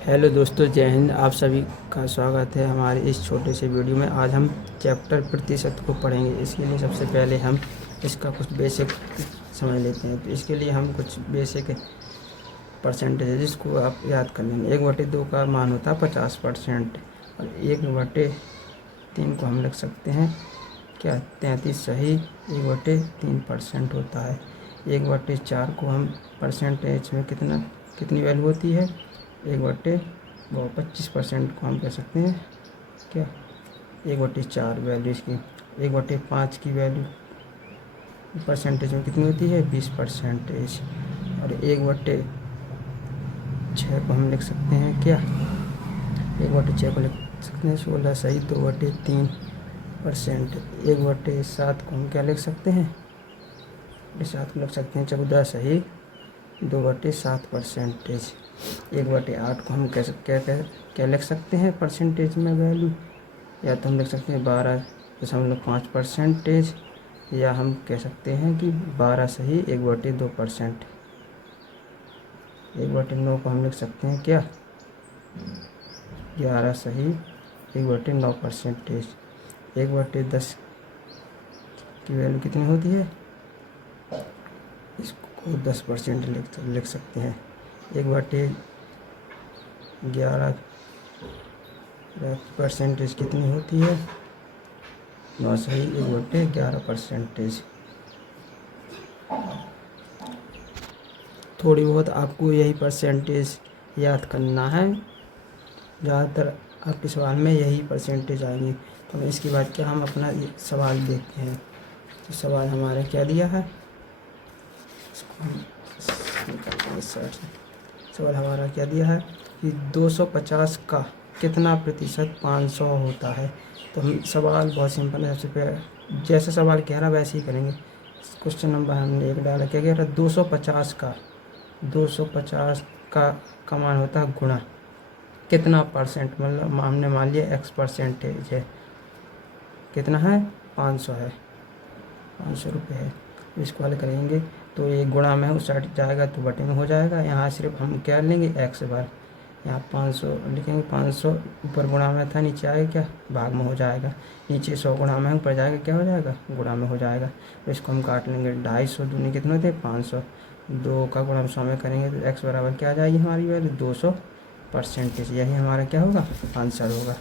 Hello दोस्तों, जय हिंद। आप सभी का स्वागत है हमारे इस छोटे से वीडियो में। आज हम चैप्टर प्रतिशत को पढ़ेंगे। इसके लिए सबसे पहले हम इसका कुछ बेसिक समझ लेते हैं। तो इसके लिए हम कुछ बेसिक परसेंटेज जिसको आप याद कर लेंगे। 1/2 का मान होता है 50%। और 1/3 को हम लिख सकते हैं क्या, 33 सही 1/3% होता है। 1/4 को हम परसेंटेज में कितनी वैल्यू होती है, 25% को हम कह सकते हैं क्या, 1/4 वैल्यू इसकी। 1/5 की वैल्यू परसेंटेज में कितनी होती है, 20%। और 1/6 को हम लिख सकते हैं क्या, 1/6 को लिख सकते हैं 16 सही 2/3%। 1/7 को हम क्या लिख सकते हैं, 7 को लिख सकते हैं 14 सही 2/7%। 1/8 को हम क्या लिख सकते हैं परसेंटेज में वैल्यू, या तो हम लिख सकते हैं 12.5%, या हम कह सकते हैं कि 12 सही 1/2%। 1/9 को हम लिख सकते हैं क्या, 11 सही 1/9%। 1/10 की वैल्यू कितनी होती है, इसको 10% लिख सकते हैं। 1/11 परसेंटेज कितनी होती है, 9 सही 1/11%। थोड़ी बहुत आपको यही परसेंटेज याद करना है। ज़्यादातर आपके सवाल में यही परसेंटेज आएंगे। तो इसके बाद क्या, हम अपना ये सवाल देखते हैं। तो सवाल हमारा क्या दिया है, इसको हम निकालते हैं सर्च। सवाल हमारा क्या दिया है कि 250 का कितना प्रतिशत 500 होता है। तो हम सवाल बहुत सिंपल है। सबसे पहले जैसे सवाल कह रहा वैसे ही करेंगे। क्वेश्चन नंबर हमने 1 डाला, क्या कह रहा है, 250 का मान होता है गुणा कितना परसेंट, मतलब हमने मान लिया x परसेंटेज है, कितना है 500 है, 500 रुपये है। इसको हल करेंगे तो ये गुणा में उस साइड जाएगा तो बटे में हो जाएगा। यहाँ सिर्फ हम क्या लेंगे, x बार, यहाँ 500 लिखेंगे। 500 ऊपर गुणा में था, नीचे आएगा क्या, भाग में हो जाएगा। नीचे 100 गुणा में ऊपर जाएगा क्या हो जाएगा, गुणा में हो जाएगा। तो इसको हम काट लेंगे। 250 दूनी कितने होते हैं 500, 2 का गुणा हम 100 में करेंगे तो x बराबर क्या आ जाएगी हमारी वैल्यू 200%। यही हमारा क्या होगा, आंसर होगा।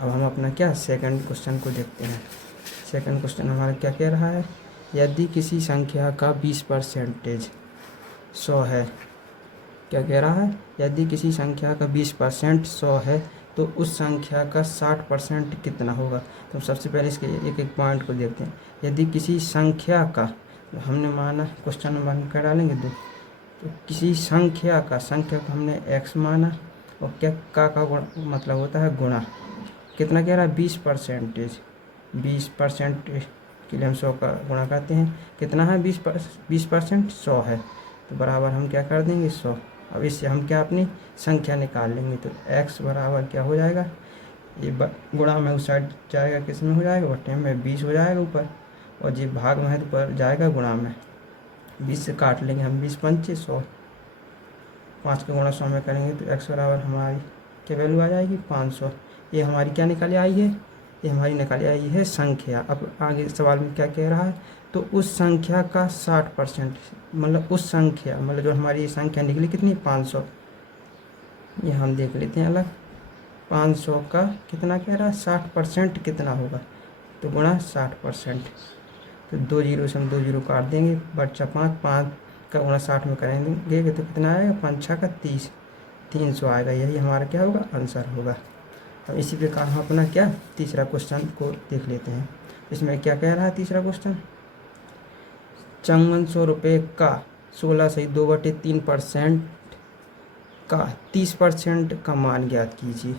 अब हम अपना क्या सेकंड क्वेश्चन को देखते हैं। सेकंड क्वेश्चन हमारा क्या कह रहा है, यदि किसी संख्या का 20% 100 है, क्या कह रहा है, यदि किसी संख्या का 20% 100 है तो उस संख्या का 60% कितना होगा। तो सबसे पहले इसके एक एक पॉइंट को देखते हैं। यदि किसी संख्या का, हमने माना क्वेश्चन नंबर क्या डालेंगे 2, तो किसी संख्या का हमने x माना, और क्या का मतलब होता है गुणा, कितना कह रहा है 20%। 20% के लिए हम 100 का गुणा करते हैं, कितना है 20% 100 है, तो बराबर हम क्या कर देंगे 100। अब इससे हम क्या अपनी संख्या निकाल लेंगे। तो x बराबर क्या हो जाएगा, ये गुणा में उस साइड जाएगा, किस में हो जाएगा, बटे में 20 हो जाएगा ऊपर, और ये भाग में है तो ऊपर जाएगा गुणा में। 20 से काट लेंगे हम, 20 पंचे 100, 5 का गुणा 100 में करेंगे तो x बराबर हमारी क्या वैल्यू आ जाएगी 500। ये हमारी क्या निकल आई है, ये हमारी निकल आई है संख्या। अब आगे सवाल में क्या कह रहा है, तो उस संख्या का 60%, मतलब उस संख्या, मतलब जो हमारी ये संख्या निकली कितनी 500, ये हम देख लेते हैं अलग। 500 का कितना कह रहा है 60% कितना होगा, तो गुणा 60%। तो 2 जीरो से हम 2 जीरो काट देंगे, बच्चा 5 का गुणा 60 में करेंगे तो कितना आएगा, 5 का 30, 300 आएगा। यही हमारा क्या होगा, आंसर होगा। अब इसी प्रकार हम अपना क्या तीसरा क्वेश्चन को देख लेते हैं। इसमें क्या कह रहा है तीसरा क्वेश्चन, 5400 रुपये का 16 सही 2/3% का 30% का मान ज्ञात कीजिए।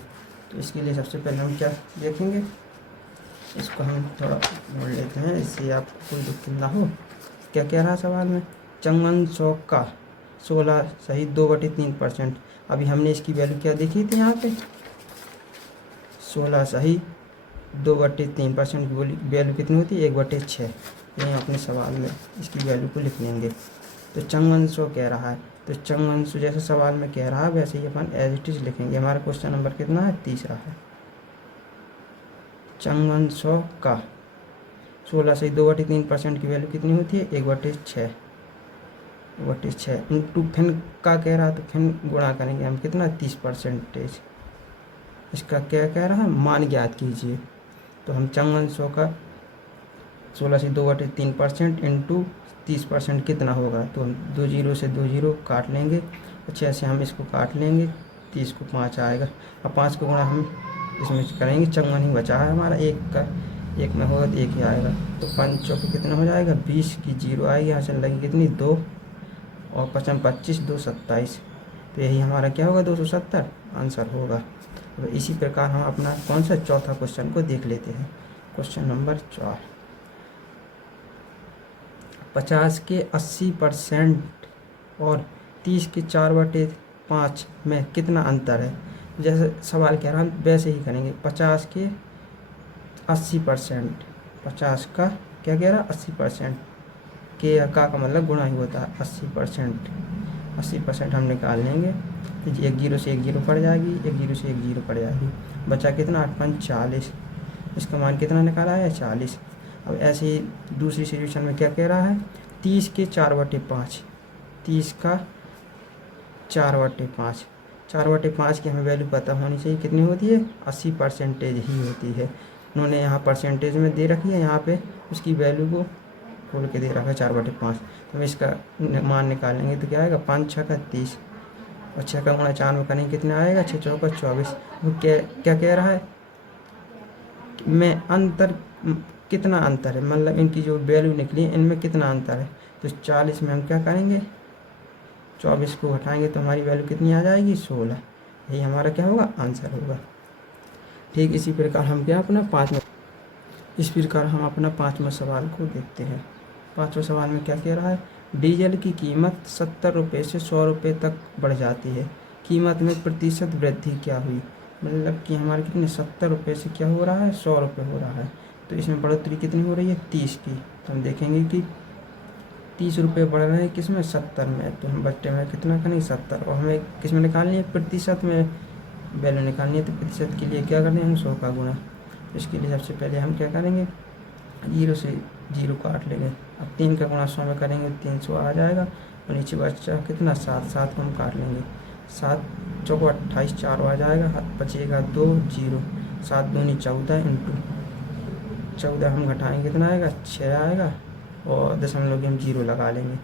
तो इसके लिए सबसे पहले हम क्या देखेंगे, इसको हम थोड़ा मोड़ लेते हैं, इससे आपको कोई दुख ना हो। क्या कह रहा है सवाल में, 5400 का 16 सही 2/3%। अभी हमने इसकी वैल्यू क्या देखी थी, यहाँ पे 16 सही 2/3% की वैल्यू कितनी होती है 1/6। यहीं अपने सवाल में इसकी वैल्यू को लिख लेंगे। तो 5400 कह रहा है, तो चंगवंशु जैसे सवाल में कह रहा है वैसे ही अपन एज इट इज लिखेंगे। हमारा क्वेश्चन नंबर कितना है, तीसरा है। चंगवंशु का 16 से 2/3% की वैल्यू कितनी होती है, 1/6, 1/6 इंटू फिर का कह रहा है तो फिर गुणा करेंगे हम कितना, 30%। इसका क्या कह रहा है, मान ज्ञात कीजिए। तो हम चंगवंशु का 16 से 2/3% इंटू 30% कितना होगा, तो हम 2 जीरो से 2 जीरो काट लेंगे, 6 से हम इसको काट लेंगे, 30 को 5 आएगा। अब 5 को गुणा हम इसमें करेंगे, चंगवन ही बचा है हमारा, एक का एक में होगा तो एक ही आएगा। तो 5 चौके कितना हो जाएगा, 20 की जीरो आएगी, यहाँ से लगी कितनी 2 और 5 25, 2 27। तो यही हमारा क्या होगा, 270 आंसर होगा। तो इसी प्रकार हम अपना कौन सा चौथा क्वेश्चन को देख लेते हैं। क्वेश्चन नंबर 4, 50 के 80% और 30 के 4/5 में कितना अंतर है। जैसे सवाल कह रहा हम वैसे ही करेंगे। 50 के 80%, 50 का क्या कह रहा, 80% के का मतलब गुणा ही होता है, 80%, 80% हम निकाल लेंगे। तो 1 जीरो से 1 जीरो पड़ जाएगी, 1 जीरो से 1 जीरो पड़ जाएगी, बचा कितना 8 5 40। इसका मान कितना निकाला है, 40। अब ऐसे ही दूसरी सिचुएशन में क्या कह रहा है, 30 के 4/5, 30 का 4/5, 4/5 की हमें वैल्यू पता होनी चाहिए, कितनी होती है, 80% ही होती है। उन्होंने यहाँ परसेंटेज में दे रखी है, यहाँ पे उसकी वैल्यू को खोल के दे रखा है 4/5। तो हम इसका मान निकालेंगे तो क्या आएगा, 5 6 का 30 और 6 का गुणा 4 में करेंगे कितना आएगा, 6 चौका 24। वो क्या कह रहा है, में अंतर कितना अंतर है, मतलब इनकी जो वैल्यू निकली है इनमें कितना अंतर है। तो 40 में हम क्या करेंगे, 24 को हटाएंगे तो हमारी वैल्यू कितनी आ जाएगी, 16। यही हमारा क्या होगा, आंसर होगा। ठीक इसी प्रकार हम क्या अपना इस प्रकार हम अपना 5वां सवाल को देखते हैं। 5वां सवाल में क्या कह रहा है, डीजल की कीमत 70 रुपये से 100 रुपये तक बढ़ जाती है, कीमत में प्रतिशत वृद्धि क्या हुई। मतलब कि हमारे कितने 70 रुपये से क्या हो रहा है, 100 रुपये हो रहा है। तो इसमें बढ़ोतरी कितनी हो रही है, 30 की। तो हम देखेंगे कि 30 रुपये बढ़ रहे हैं किसमें, 70 में। तो हम बट्टे में कितना करेंगे, 70। और हमें किस में निकालनी है, प्रतिशत में वैल्यू निकालनी है। तो प्रतिशत के लिए क्या करना है, हम 100 का गुणा। इसके लिए सबसे पहले हम क्या करेंगे, 0 से 0 काट लेंगे। अब 3 का गुणा 100 में करेंगे, 300 आ जाएगा। और नीचे बच्चा कितना, 7, 7 को हम काट लेंगे, 7 चौको 28, 4 आ जाएगा, बचेगा 2 0, 7 दूनी 14 इंटू 14 हम घटाएंगे कितना आएगा, 6 आएगा। और दशमलव की हम 0 लगा लेंगे,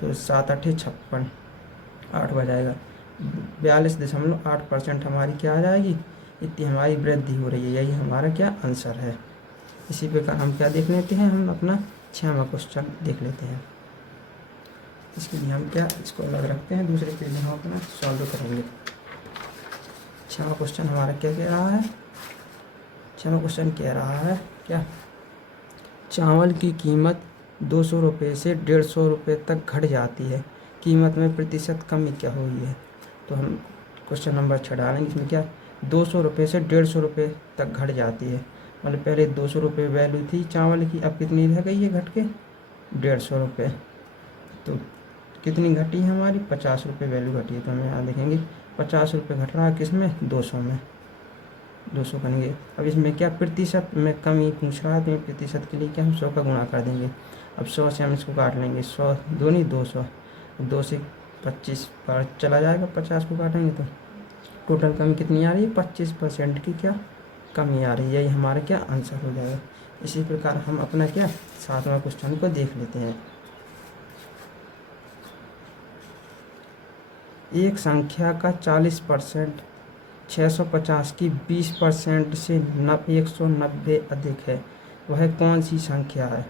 तो 7 8 56, 8 बजाएगा। 42.8% हमारी क्या आ जाएगी, इतनी हमारी वृद्धि हो रही है। यही हमारा क्या आंसर है। इसी प्रकार हम क्या देख लेते हैं, हम अपना 6वां क्वेश्चन देख लेते हैं। इसके लिए हम क्या इसको अलग रखते हैं, दूसरे पेज में हम अपना सॉल्व करेंगे। 6वां क्वेश्चन हमारा क्या कह रहा है, 6वां क्वेश्चन कह रहा है क्या, चावल की कीमत 200 रुपये से 150 रुपये तक घट जाती है, कीमत में प्रतिशत कमी क्या हुई है। तो हम क्वेश्चन नंबर 6 डालेंगे। इसमें क्या, 200 रुपये से 150 रुपये तक घट जाती है, मतलब पहले 200 रुपये वैल्यू थी चावल की, अब कितनी रह गई है घट के 150 रुपये। तो कितनी घटी है हमारी, 50 रुपये वैल्यू घटी है। तो हम यहाँ देखेंगे 50 रुपये घट रहा है किसमें, 200 में, 200 करेंगे। अब इसमें क्या प्रतिशत में कमी पूछ रहा है, तो प्रतिशत के लिए क्या हम 100 का गुणा कर देंगे। अब 100 से हम इसको काट लेंगे, 100 दूनी 200, 2 से 25 पर चला जाएगा, 50 को काटेंगे तो टोटल कमी कितनी आ रही है, 25% की क्या कमी आ रही है। यही हमारा क्या आंसर हो जाएगा। इसी प्रकार हम अपना क्या 7वां क्वेश्चन को देख लेते हैं। एक संख्या का 40% 650 की 20% से 190 अधिक है, वह कौन सी संख्या है।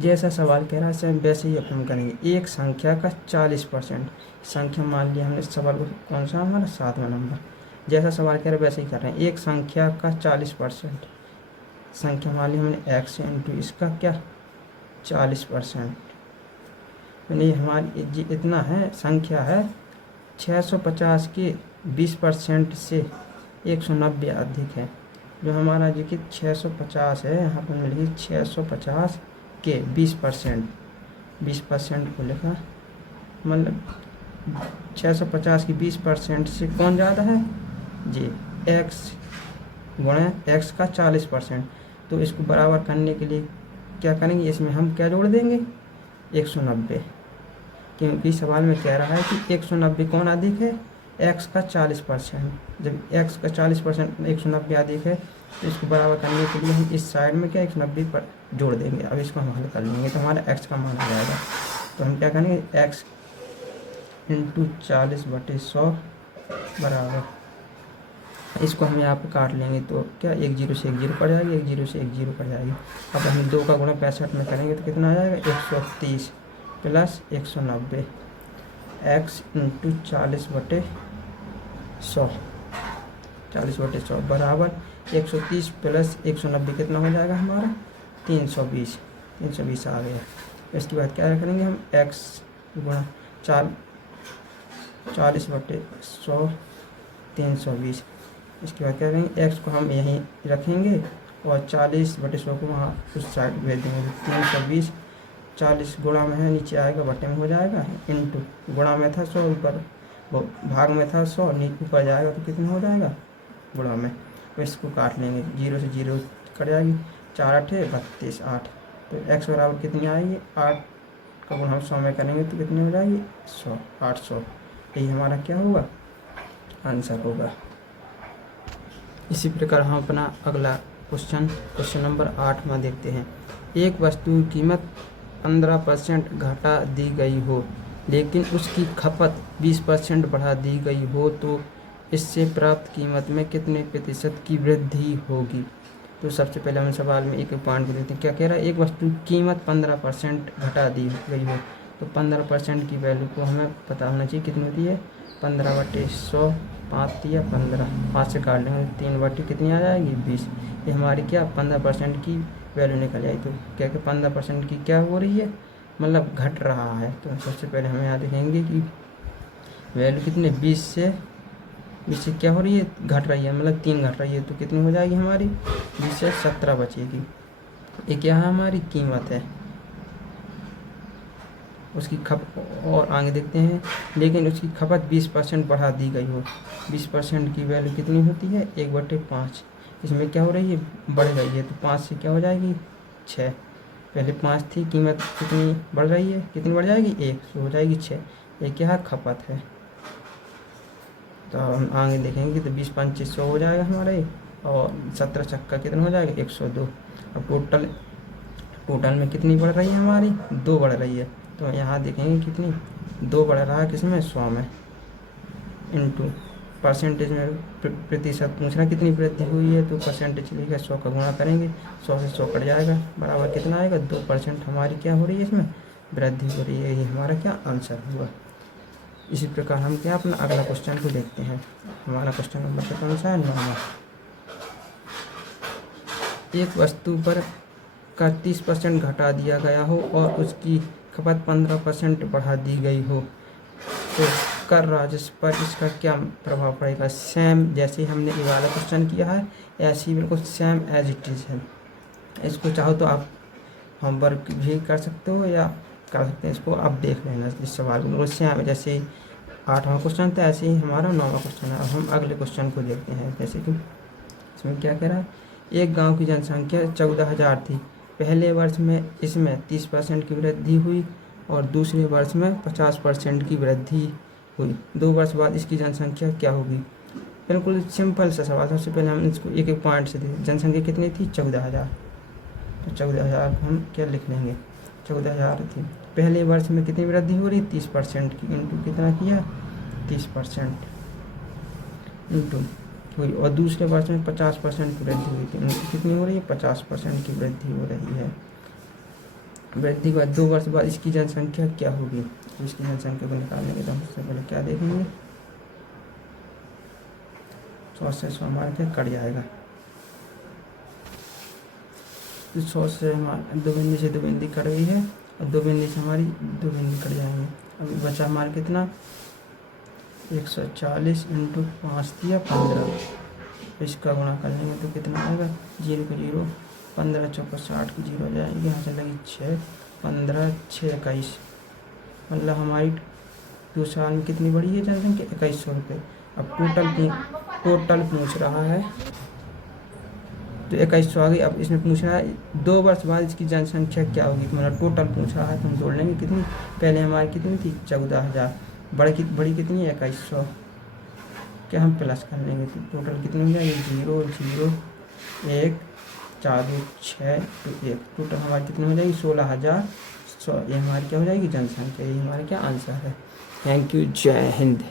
जैसा सवाल कह रहा है सेम वैसे ही अपन करेंगे। एक संख्या का 40%, संख्या मान लिया हमने, सवाल को कौन सा हमारा 7वां नंबर, जैसा सवाल कह रहे वैसे ही कर रहे हैं। एक संख्या का 40%, संख्या मान ली हमने x इंटू इसका क्या 40%, यानी हमारी इतना है, संख्या है 650 के 20% से 190 अधिक है। जो हमारा जो कि 650 है, यहाँ पर मिलेगी 650 के 20%, 20% को लिखा, मतलब 650 की 20% से कौन ज़्यादा है जी, x गुणा x का 40%। तो इसको बराबर करने के लिए क्या करेंगे, इसमें हम क्या जोड़ देंगे 190, क्योंकि सवाल में कह रहा है कि 190 कौन अधिक है, x का 40%। जब x का 40% 190 अधिक है तो इसको बराबर करने के लिए हम इस साइड में क्या 190 पर जोड़ देंगे। अब इसको हम हल कर लेंगे तो हमारा x का मान आ जाएगा। तो हम क्या करेंगे, x इंटू 40/100 बराबर, इसको हम यहाँ पे काट लेंगे तो क्या 1 0 से 1 0 पड़ जाएगी, 1 0 से 1 0 पड़ जाएगी। अब हम 2 का गुणा 65 में करेंगे तो कितना आ जाएगा 130 प्लस 190 x इंटू 40/100 40/100 बराबर 130 प्लस 190 कितना हो जाएगा हमारा 320 आ गया। इसके बाद क्या करेंगे हम x गुणा 40/100 320। इसके बाद क्या करेंगे x को हम यहीं रखेंगे और 40/100 को वहाँ उस साइड भेज देंगे। 320 40 गुणा में है नीचे आएगा, बटे में हो जाएगा, इंटू गुणा में था 100 ऊपर, भाग में था 100 नीचे ऊपर जाएगा तो कितना हो जाएगा गुणा में। तो इसको काट लेंगे, 0 से 0 कट जाएगी, 4 8 32 8। तो x बराबर कितनी आएगी 8 का गुणा हम 100 में करेंगे तो कितनी हो जाएगी 100 800। यही हमारा क्या होगा आंसर होगा। इसी प्रकार हम अपना अगला क्वेश्चन नंबर 8 में देखते हैं। एक वस्तु की कीमत 15% घटा दी गई हो लेकिन उसकी खपत 20% बढ़ा दी गई हो तो इससे प्राप्त कीमत में कितने प्रतिशत की वृद्धि होगी। तो सबसे पहले हम सवाल में एक पॉइंट को देखते हैं। क्या कह रहा है, एक वस्तु की कीमत 15% घटा दी गई हो तो 15% की वैल्यू को हमें पता होना चाहिए कितनी होती है 15/100 5 या 15, 5 से काट लेंगे 3 कितनी आ जाएगी 20। ये हमारी क्या 15% की वैल्यू निकल जाएगी। तो क्या कि 15% की क्या हो रही है, मतलब घट रहा है। तो सबसे पहले हमें यहाँ देखेंगे कि वैल्यू कितनी 20 से क्या हो रही है घट रही है, मतलब 3 घट रही है। तो कितनी हो जाएगी हमारी 20 से 17 बचेगी। ये क्या है हमारी कीमत है उसकी और आगे देखते हैं, लेकिन उसकी खपत 20% बढ़ा दी गई हो। 20% की वैल्यू कितनी होती है 1/5। इसमें क्या हो रही है बढ़ गई है, तो 5 से क्या हो जाएगी 6। पहले 5 थी, कीमत कितनी बढ़ रही है, कितनी बढ़ जाएगी 1, तो हो जाएगी 6। ये क्या है खपत है। तो हम आगे देखेंगे तो 20 5 100 हो जाएगा हमारे, और 17 छक्का कितना हो जाएगा 102। अब टोटल में कितनी बढ़ रही है हमारी 2 बढ़ रही है। तो यहाँ देखेंगे कितनी 2 बढ़ रहा है किसमें 100 में, इंटू परसेंटेज में प्रतिशत पूछ रहा है कितनी वृद्धि हुई है। तो परसेंटेज लिखा 100 का गुणा करेंगे, 100 से 100 कट जाएगा, बराबर कितना आएगा 2% हमारी क्या हो रही है इसमें वृद्धि हो रही है। ये हमारा क्या आंसर हुआ। इसी प्रकार हम क्या अपना अगला क्वेश्चन को देखते हैं। हमारा क्वेश्चन नंबर कौन सा है 9। एक वस्तु पर का 30% घटा दिया गया हो और उसकी खपत 15% बढ़ा दी गई हो तो कर राजस्व पर इसका क्या प्रभाव पड़ेगा। सेम जैसे हमने ये वाला क्वेश्चन किया है ऐसे ही बिल्कुल सेम एज इट इज़ है। इसको चाहो तो आप होमवर्क भी कर सकते हो या कर सकते हैं, इसको आप देख लेना इस सवाल को बिल्कुल सेम। जैसे 8वां क्वेश्चन था ऐसे ही हमारा 9वां क्वेश्चन है। अब हम अगले क्वेश्चन को देखते हैं। जैसे कि इसमें क्या कह रहा है, एक गाँव की जनसंख्या 14,000 थी। पहले वर्ष में इसमें 30% की वृद्धि हुई और दूसरे वर्ष में 50% की वृद्धि हुई। 2 वर्ष बाद इसकी जनसंख्या क्या होगी। बिल्कुल सिंपल सा सवाल। सबसे पहले हम इसको एक एक पॉइंट से देखें। जनसंख्या कितनी थी 14,000, तो 14,000 हम क्या लिख लेंगे 14,000 थी। पहले वर्ष में कितनी वृद्धि हो रही 30% की, इंटू कितना किया 30% इंटू हुई, और दूसरे वर्ष में 50% की वृद्धि हुई थी। उनकी कितनी हो रही है 50% की वृद्धि हो रही है। वृद्धि के बाद 2 वर्ष बाद इसकी जनसंख्या क्या होगी। तो इसकी जनसंख्या को निकालने के लिए हम सबसे पहले क्या देखेंगे 100 से 100 हमारा क्या कट जाएगा। तो 100 से हमारा 2 बिंदी से 2 बिंदी कट गई है और 2 बिंदी से हमारी 2 बिंदी कट जाएंगे। अभी बचा हमारा कितना 140 इंटू 5 दिया 15। इसका गुणा कर लेंगे तो कितना आएगा 0 को 0, 15 चौका 60 की 0 हो जाएगी। यहाँ से लगी 6 15 6 21, मतलब हमारी दूसरा में कितनी बड़ी है जनसंख्या 2100 रुपये। अब टोटल पूछ रहा है तो 2100 आ गई। अब इसमें पूछ रहा है 2 वर्ष बाद इसकी जनसंख्या क्या होगी, मतलब टोटल पूछ रहा है तो हम जोड़ लेंगे कितनी, पहले हमारी कितनी थी 14,000, बड़ी कितनी है 2100, क्या हम प्लस कर लेंगे तो टोटल कितनी हो जाएगी 0 0 1 4 2 6 2 1, टोटल हमारी कितनी हो जाएगी 16,100। ये हमारी क्या हो जाएगी जनसंख्या, ये हमारा क्या आंसर है। थैंक यू, जय हिंद।